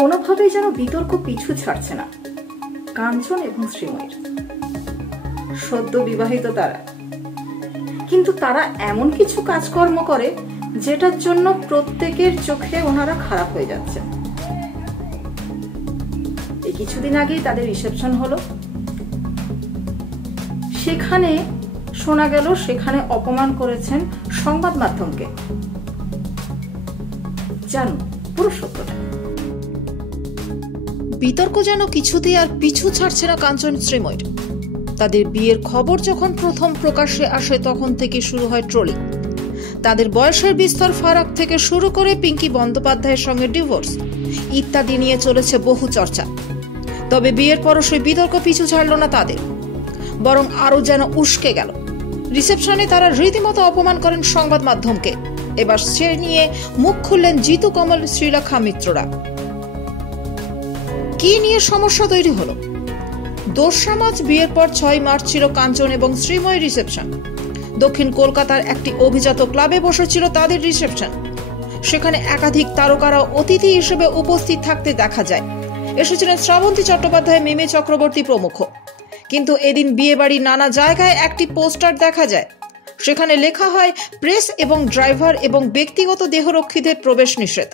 কোনোভাবেই যেন বিতর্ক পিছু ছাড়ছে না কাঞ্চন এবং শ্রীময়ীর। সদ্য বিবাহিত তারা, কিন্তু তারা এমন কিছু কাজকর্ম করে যেটার জন্য প্রত্যেকের চোখে ওনারা খারাপ হয়ে যাচ্ছে। এই কিছুদিন আগেই তাদের রিসেপশন হলো, সেখানে শোনা গেল সেখানে অপমান করেছেন সংবাদ মাধ্যমকে। জানো পুরো সত্যটা। বিতর্ক যেন কিছুতেই আর পিছু ছাড়ছে না কাঞ্চন শ্রীময়ীর। তাদের বিয়ের খবর যখন প্রথম প্রকাশ্যে আসে তখন থেকে শুরু হয় ট্রোলিং। তাদের বয়সের বিস্তর ফারাক থেকে শুরু করে পিঙ্কি বন্দ্যোপাধ্যায়ের সঙ্গে ডিভোর্স ইত্যাদি নিয়ে চলেছে বহু চর্চা। তবে বিয়ের পরও সেই বিতর্ক পিছু ছাড়ল না তাদের, বরং আরো যেন উস্কে গেল। রিসেপশনে তারা রীতিমতো অপমান করেন সংবাদ মাধ্যমকে। এবার সে নিয়ে মুখ খুললেন জিতু কমল, শ্রীলেখা মিত্ররা। কি নিয়ে সমস্যা তৈরি হলো? 2 মার্চ বিয়ের পর 6 মার্চ ছিল কাঞ্চন এবং শ্রীময়ী রিসেপশন। দক্ষিণ কলকাতার একটি অভিজাত ক্লাবে বসেছিল তাদের রিসেপশন। সেখানে একাধিক তারকারা অতিথি হিসেবে উপস্থিত থাকতে দেখা যায়। এসেছিলেন শ্রাবন্তী চট্টোপাধ্যায়, মিমি চক্রবর্তী প্রমুখ। কিন্তু এদিন বিয়ে বাড়ির নানা জায়গায় একটি পোস্টার দেখা যায়। সেখানে লেখা হয় প্রেস এবং ড্রাইভার এবং ব্যক্তিগত দেহরক্ষীদের প্রবেশ নিষেধ।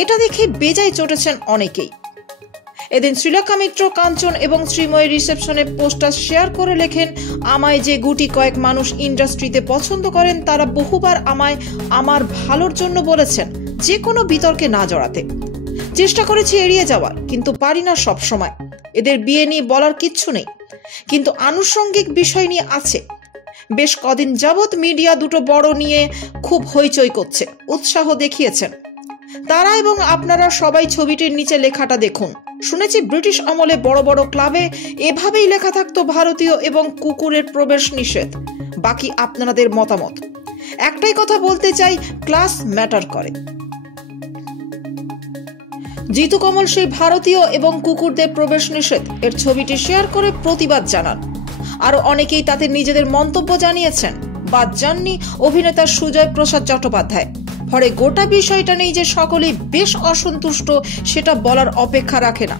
এটা দেখে বেজায় চটেছেন অনেকেই। এদিন শ্রীলেখা মিত্র কাঞ্চন এবং শ্রীময়ী রিসেপশনে পোস্টার শেয়ার করে লেখেন, আমায় যে গুটি কয়েক মানুষ ইন্ডাস্ট্রিতে পছন্দ করেন তারা বহুবার আমায় আমার ভালোর জন্য বলেছেন যে কোনো বিতর্কে না জড়াতে। চেষ্টা করেছি এড়িয়ে যাওয়ার, কিন্তু পারি না সব সময়। এদের বিয়ে নিয়ে বলার কিচ্ছু নেই, কিন্তু আনুষঙ্গিক বিষয় নিয়ে আছে। বেশ কদিন যাবৎ মিডিয়া দুটো বড় নিয়ে খুব হইচই করছে, উৎসাহ দেখিয়েছেন তারা এবং আপনারা সবাই। ছবিটির নিচে লেখাটা দেখুন। শুনেছি ব্রিটিশ আমলে বড় বড় ক্লাবে এভাবেই লেখা থাকতো ভারতীয় এবং কুকুরের প্রবেশ নিষেধ। বাকি আপনাদের মতামত। একটাই কথা বলতে চাই, ক্লাস ম্যাটার করে। জিতু কমল সেই ভারতীয় এবং কুকুরদের প্রবেশ নিষেধ এর ছবিটি শেয়ার করে প্রতিবাদ জানান। আরো অনেকেই তাদের নিজেদের মন্তব্য জানিয়েছেন। বাদ যাননি অভিনেতা সুজয় প্রসাদ চট্টোপাধ্যায়। ফলে গোটা বিষয়টা নেই যে সকলেই বেশ অসন্তুষ্ট সেটা বলার অপেক্ষা রাখে না।